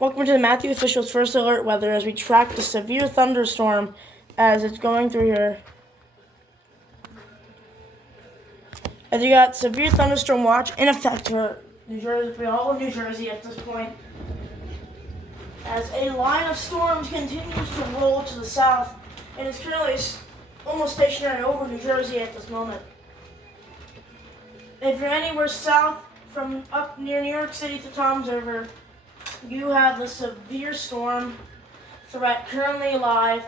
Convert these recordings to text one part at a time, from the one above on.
Welcome to the Matthew Official's First Alert Weather as we track the severe thunderstorm as it's going through here. As you got severe thunderstorm watch in effect for New Jersey, all of New Jersey at this point. As a line of storms continues to roll to the south and is currently almost stationary over New Jersey at this moment. If you're anywhere south from up near New York City to Tom's River, you have the severe storm threat currently alive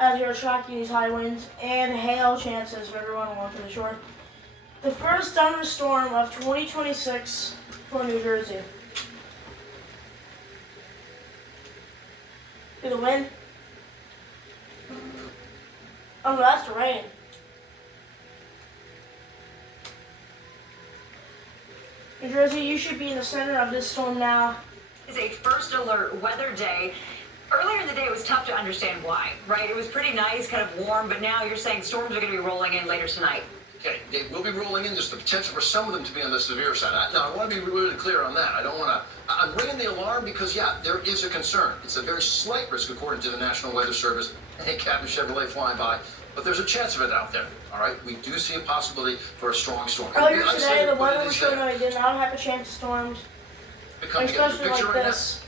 as you're tracking these high winds and hail chances for everyone along the shore. The first thunderstorm of 2026 for New Jersey. See the wind? Oh, that's the rain. New Jersey, you should be in the center of this storm now. It's a first alert weather day. Earlier in the day, it was tough to understand why, right? It was pretty nice, kind of warm, but now you're saying storms are going to be rolling in later tonight. Okay, they will be rolling in. There's the potential for some of them to be on the severe side. Now, I want to be really clear on that. I don't want to. I'm ringing the alarm because, yeah, there is a concern. It's a very slight risk, according to the National Weather Service. Hey, Captain Chevrolet flying by. But there's a chance of it out there, all right? We do see a possibility for a strong storm. Earlier today, the weather was showing that we did not have a chance of storms. Especially like this.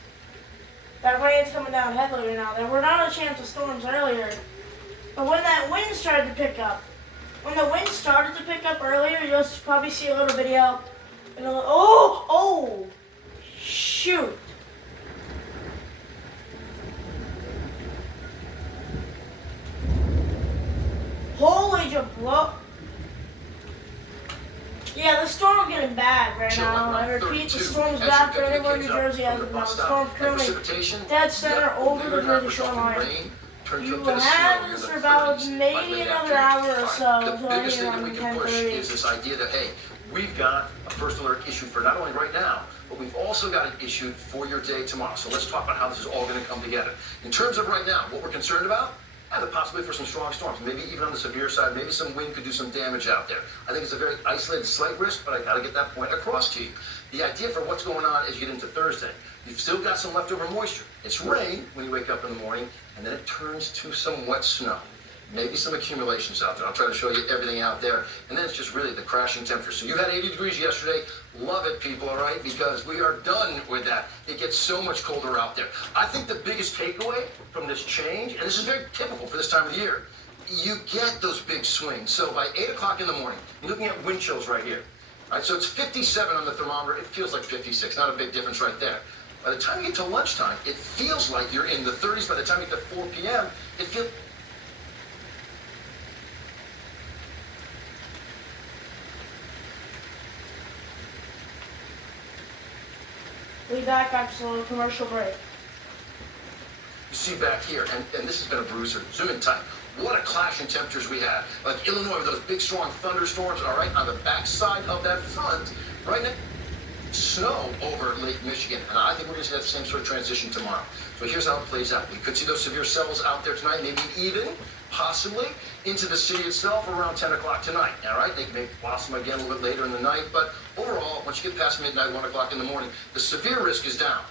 That rain's coming down heavily now. There were not a chance of storms earlier. But when that wind started to pick up, earlier, you'll probably see a little video. And oh, shoot. Holy jablo. Yeah, the storm's getting bad right now. I repeat, the storm's bad for anyone in New Jersey as of now. The storm's currently dead center over the Jersey shoreline. You will have this for about maybe another hour or so. The biggest thing that we can push is this idea that, hey, we've got a first alert issued for not only right now, but we've also got it issued for your day tomorrow. So let's talk about how this is all going to come together. In terms of right now, what we're concerned about, and the possibility for some strong storms, maybe even on the severe side, maybe some wind could do some damage out there. I think it's a very isolated, slight risk, but I got to get that point across to you. The idea for what's going on as you get into Thursday, you've still got some leftover moisture. It's rain when you wake up in the morning, and then it turns to some wet snow. Maybe some accumulations out there. I'll try to show you everything out there. And then it's just really the crashing temperature. So you had 80 degrees yesterday. Love it, people, all right? Because we are done with that. It gets so much colder out there. I think the biggest takeaway from this change, and this is very typical for this time of the year, you get those big swings. So by 8 o'clock in the morning, you're looking at wind chills right here. All right, so it's 57 on the thermometer. It feels like 56. Not a big difference right there. By the time you get to lunchtime, it feels like you're in the 30s. By the time you get to 4 p.m., it feels... We'll be back after a little commercial break. You see back here, and this has been a bruiser. Zoom in tight. What a clash in temperatures we had. Like Illinois with those big, strong thunderstorms, all right, on the backside of that front, right now. Snow over Lake Michigan, and I think we're going to see that same sort of transition tomorrow. So here's how it plays out. We could see those severe cells out there tonight, maybe even, possibly, into the city itself around 10 o'clock tonight. All right, they may blossom again a little bit later in the night, but overall, once you get past midnight, 1 o'clock in the morning, the severe risk is down.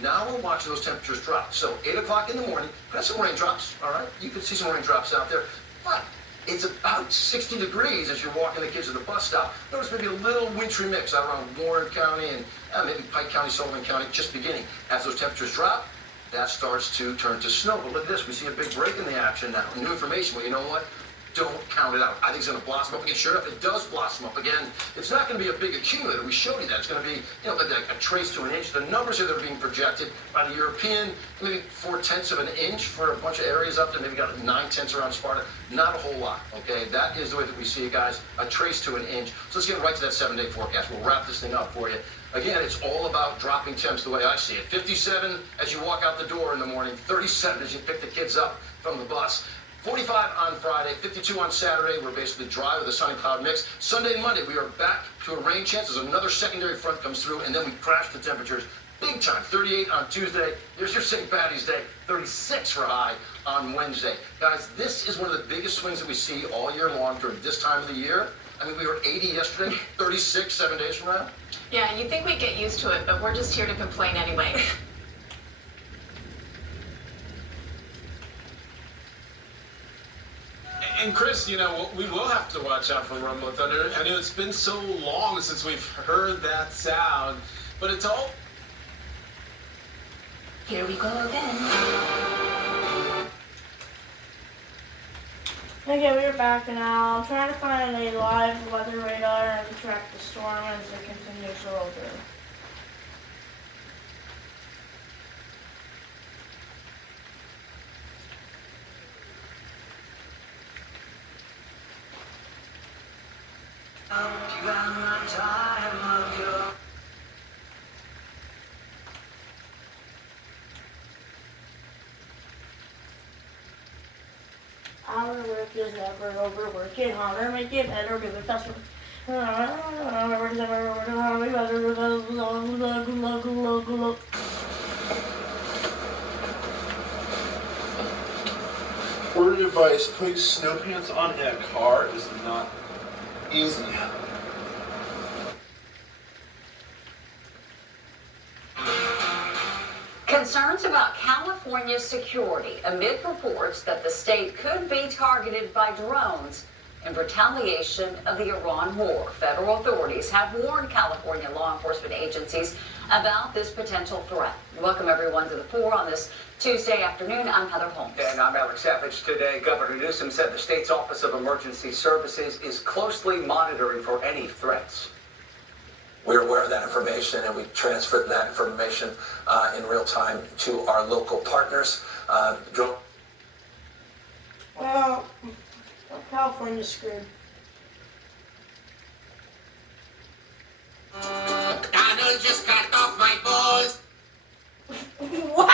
Now we're watching those temperatures drop. So 8 o'clock in the morning, could have some raindrops, all right? You could see some raindrops out there, but it's about 60 degrees as you're walking the kids to the bus stop. Notice maybe a little wintry mix out around Warren County and maybe Pike County, Sullivan County, just beginning. As those temperatures drop, that starts to turn to snow. But look at this, we see a big break in the action now. New information, well, you know what? Don't count it out. I think it's going to blossom up again. Sure enough, it does blossom up again. It's not going to be a big accumulator. We showed you that. It's going to be, like a trace to an inch. The numbers here that are being projected by the European, maybe 4/10 of an inch for a bunch of areas up there. Maybe got 9/10 around Sparta. Not a whole lot, okay? That is the way that we see it, guys. A trace to an inch. So let's get right to that 7-day forecast. We'll wrap this thing up for you. Again, it's all about dropping temps the way I see it. 57 as you walk out the door in the morning. 37 as you pick the kids up from the bus. 45 on Friday, 52 on Saturday. We're basically dry with a sun and cloud mix. Sunday and Monday, we are back to a rain chance as another secondary front comes through, and then we crash the temperatures big time. 38 on Tuesday. There's your St. Patty's Day. 36 for high on Wednesday. Guys, this is one of the biggest swings that we see all year long during this time of the year. I mean, we were 80 yesterday, 36 7 days from now. Yeah, you'd think we'd get used to it, but we're just here to complain anyway. And Chris, you know, we will have to watch out for rumble and thunder. I know it's been so long since we've heard that sound, but it's all... Here we go again. Okay, we're back now. I'm trying to find a live weather radar and track the storm as it continues to roll through. Our work is never over. Working harder, make it better, do it faster. Word of advice, putting snow pants on in a car is not easy. Concerns about California's security amid reports that the state could be targeted by drones in retaliation of the Iran war. Federal authorities have warned California law enforcement agencies about this potential threat. Welcome everyone to the Four on this Tuesday afternoon. I'm Heather Holmes. And I'm Alex Savage. Today, Governor Newsom said the state's Office of Emergency Services is closely monitoring for any threats. We're aware of that information, and we transferred that information in real time to our local partners. Well, California's screwed. Donald just cut off my balls. What?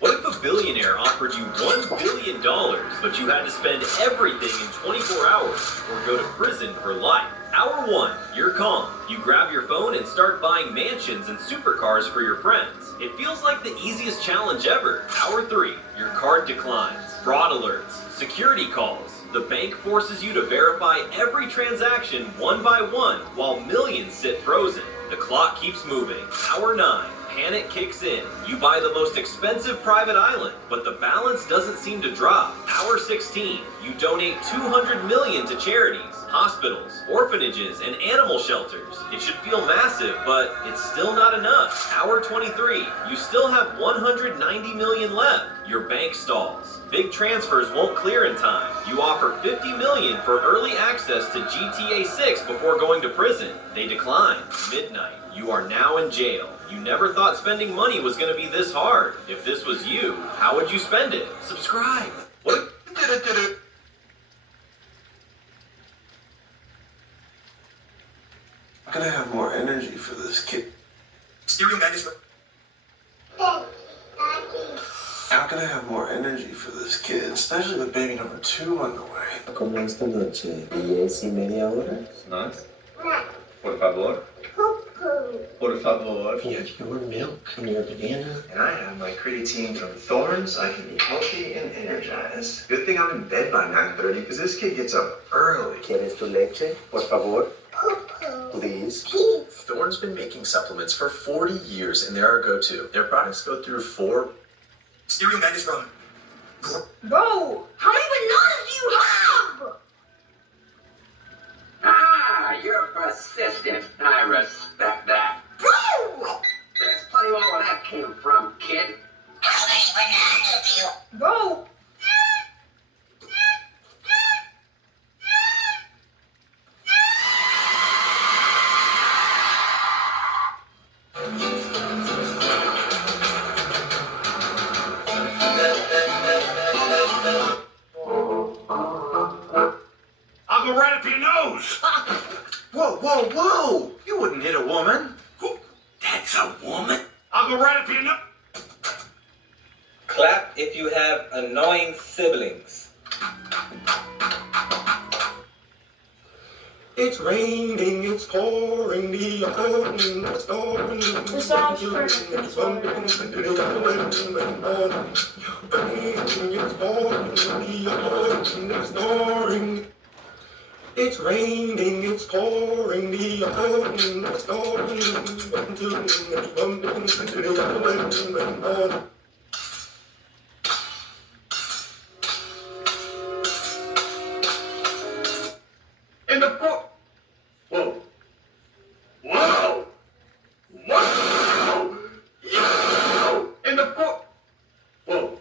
What if a billionaire offered you $1 billion, but you had to spend everything in 24 hours or go to prison for life? Hour 1, you're calm. You grab your phone and start buying mansions and supercars for your friends. It feels like the easiest challenge ever. Hour 3, your card declines. Fraud alerts, security calls. The bank forces you to verify every transaction one by one while millions sit frozen. The clock keeps moving. Hour 9. Panic kicks in. You buy the most expensive private island, but the balance doesn't seem to drop. Hour 16, you donate $200 million to charities, hospitals, orphanages, and animal shelters. It should feel massive, but it's still not enough. Hour 23, you still have $190 million left. Your bank stalls. Big transfers won't clear in time. You offer $50 million for early access to GTA 6 before going to prison. They decline. Midnight. You are now in jail. You never thought spending money was going to be this hard. If this was you, how would you spend it? Subscribe. What? I'm gonna have more energy for this kid. Steering bag is... I'm gonna have more energy for this kid, especially with baby number 2 on the way. ¿Cómo esta noche? 10:30. Nice. Por favor. Por favor. You have your milk and your banana. And I have my creatine from Thorns. I can be healthy and energized. Good thing I'm in bed by 9:30 because this kid gets up early. ¿Quieres tu leche? Por favor. Please. Thorne's been making supplements for 40 years, and they're our go-to. Their products go through 4... Steering bag is wrong. Bro, how many bananas do you have? Ah, you're persistent. I respect that. Bro! There's plenty more where that came from, kid. How many bananas do you... Bro! I'll go right up your nose. Whoa, whoa, whoa! You wouldn't hit a woman. That's a woman? I'll go right up your nose. Clap if you have annoying siblings. It's raining, it's pouring, the autumn is storming. The song's perfect for this one. It's pouring, the autumn is snoring. It's raining, it's pouring, the autumn is gone. In the book. Whoa. Whoa. Whoa. Yo. In the book. Whoa.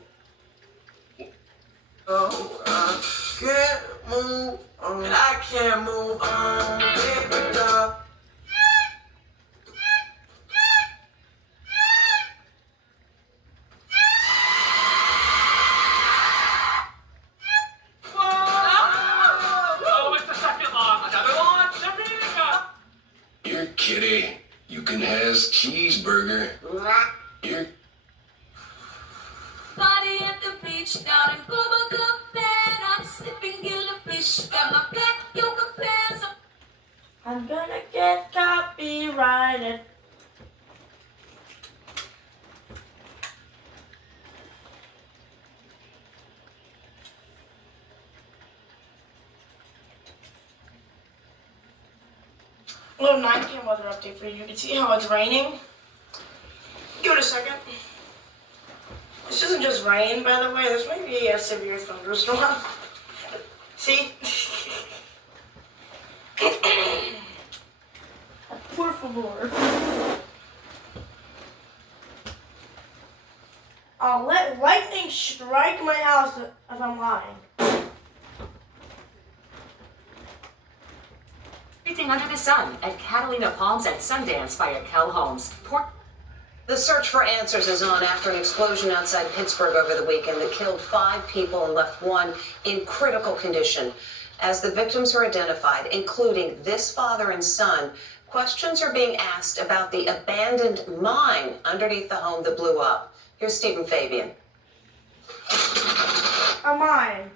Oh, I can't move on. And I can't move on, baby doll. Here, kitty. You can have cheeseburger. Here. Party at the beach down in Copacabana. I'm sipping killer fish. Got my black yoga pants. I'm gonna get copyrighted. Little 9 PM weather update for you. You can see how it's raining. Give it a second. This isn't just rain, by the way. This might be a severe thunderstorm. See? Por favor. I'll let lightning strike my house if I'm lying. Everything under the sun at Catalina Palms at Sundance by Akel Holmes. The search for answers is on after an explosion outside Pittsburgh over the weekend that killed 5 people and left 1 in critical condition. As the victims are identified, including this father and son, questions are being asked about the abandoned mine underneath the home that blew up. Here's Stephen Fabian. A mine.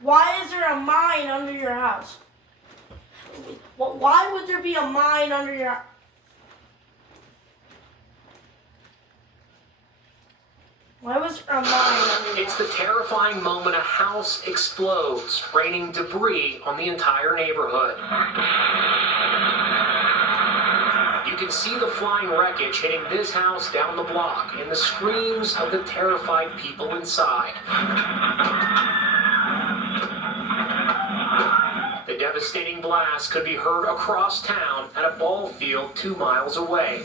Why is there a mine under your house? Why would there be a mine under your... Why was there a mine under your... It's the terrifying moment a house explodes, raining debris on the entire neighborhood. You can see the flying wreckage hitting this house down the block and the screams of the terrified people inside. The devastating blast could be heard across town at a ball field 2 miles away.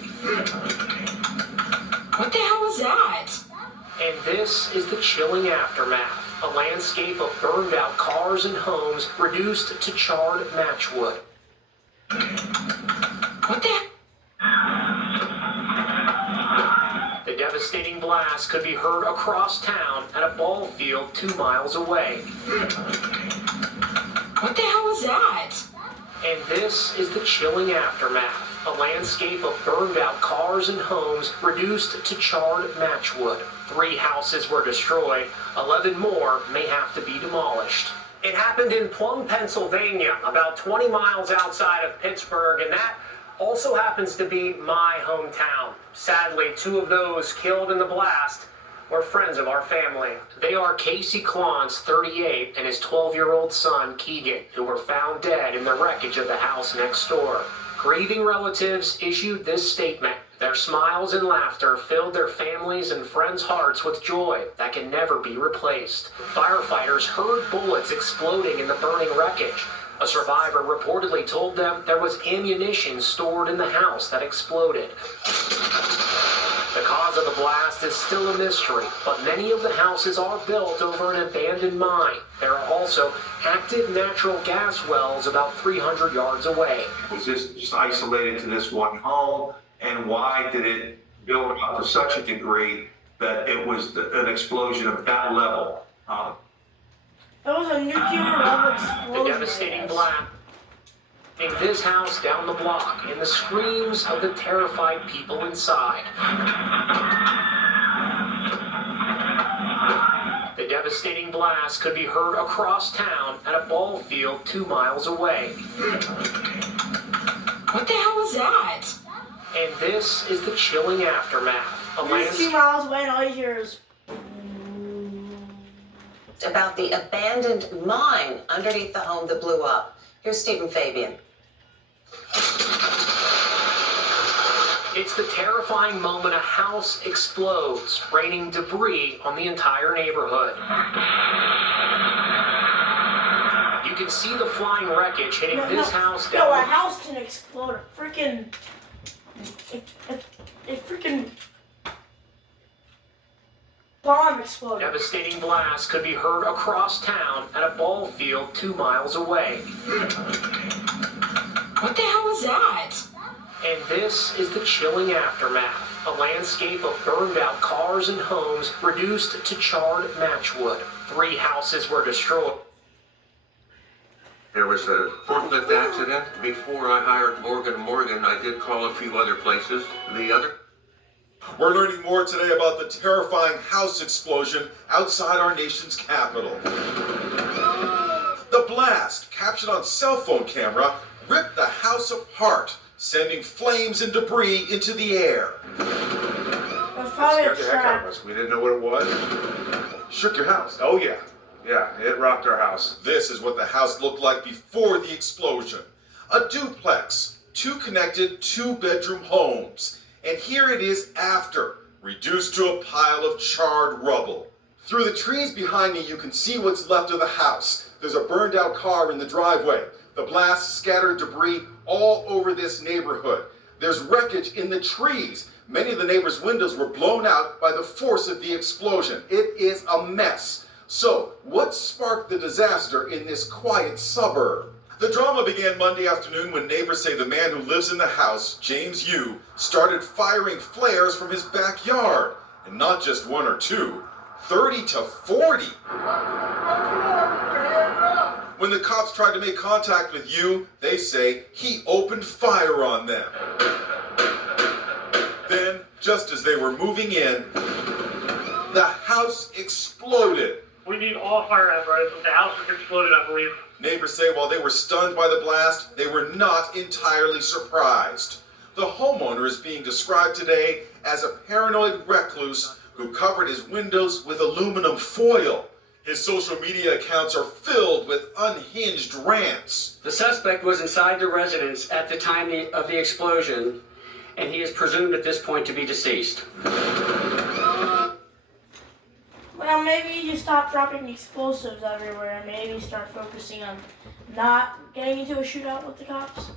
What the hell was that? And this is the chilling aftermath. A landscape of burned out cars and homes reduced to charred matchwood. What the? The devastating blast could be heard across town at a ball field 2 miles away. What the hell was that? And this is the chilling aftermath. A landscape of burned out cars and homes reduced to charred matchwood. 3 houses were destroyed. 11 more may have to be demolished. It happened in Plum, Pennsylvania, about 20 miles outside of Pittsburgh, and that also happens to be my hometown. Sadly, 2 of those killed in the blast were friends of our family. They are Casey Clontz, 38, and his 12-year-old son, Keegan, who were found dead in the wreckage of the house next door. Grieving relatives issued this statement. Their smiles and laughter filled their families' and friends' hearts with joy that can never be replaced. Firefighters heard bullets exploding in the burning wreckage. A survivor reportedly told them there was ammunition stored in the house that exploded. The cause of the blast is still a mystery, but many of the houses are built over an abandoned mine. There are also active natural gas wells about 300 yards away. Was this just isolated to this one home? And why did it build up to such a degree that it was an explosion of that level? That was a nuclear level explosion. The devastating blast in this house down the block and the screams of the terrified people inside. The devastating blast could be heard across town at a ball field 2 miles away. What the hell was that? And this is the chilling aftermath. It's 2 miles away and all you hear is... about the abandoned mine underneath the home that blew up. Here's Stephen Fabian. It's the terrifying moment a house explodes, raining debris on the entire neighborhood. You can see the flying wreckage hitting this house down. No, a house can explode. A freaking bomb exploded. Devastating blasts could be heard across town at a ball field 2 miles away. What the hell was that? And this is the chilling aftermath. A landscape of burned out cars and homes reduced to charred matchwood. 3 houses were destroyed. There was a forklift accident. Before I hired Morgan & Morgan, I did call a few other places. We're learning more today about the terrifying house explosion outside our nation's capital. The blast, captured on cell phone camera, ripped the house apart, sending flames and debris into the air. It scared the heck out of us. We didn't know what it was. Shook your house. Oh, yeah. Yeah, it rocked our house. This is what the house looked like before the explosion. A duplex, 2 connected 2-bedroom homes. And here it is after, reduced to a pile of charred rubble. Through the trees behind me, you can see what's left of the house. There's a burned out car in the driveway. The blast scattered debris all over this neighborhood. There's wreckage in the trees. Many of the neighbors' windows were blown out by the force of the explosion. It is a mess. So, what sparked the disaster in this quiet suburb? The drama began Monday afternoon when neighbors say the man who lives in the house, James Yu, started firing flares from his backyard. And not just 1 or 2, 30 to 40. When the cops tried to make contact with Yu, they say he opened fire on them. Then, just as they were moving in, the house exploded. We need all fire apparatus. The house has exploded, I believe. Neighbors say while they were stunned by the blast, they were not entirely surprised. The homeowner is being described today as a paranoid recluse who covered his windows with aluminum foil. His social media accounts are filled with unhinged rants. The suspect was inside the residence at the time of the explosion, and he is presumed at this point to be deceased. Well, maybe you stop dropping explosives everywhere and maybe start focusing on not getting into a shootout with the cops.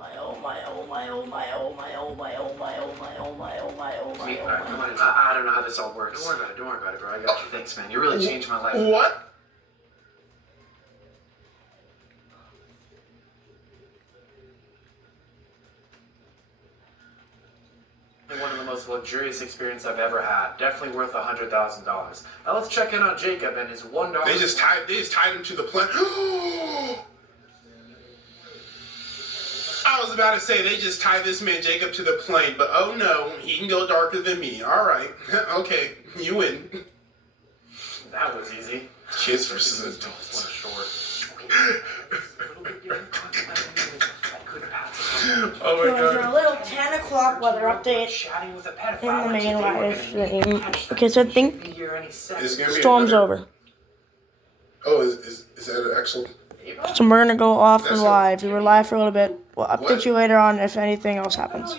I don't know how this all works. Don't worry about it, bro. I got you. Thanks, man. You really changed my life. What? One of the most luxurious experiences I've ever had. Definitely worth $100,000. Now let's check in on Jacob and his $1. They just tied him to the plane. I was about to say they just tied this man Jacob to the plane, but oh no, he can go darker than me. All right, okay, you win. That was easy. Kids versus adults. What a short. Oh my So god. a little 10 o'clock weather update in the main live stream. Okay, so I think storm's over. Oh, is that an actual? So we're gonna go off and live. We were live for a little bit. We'll update you later on if anything else happens.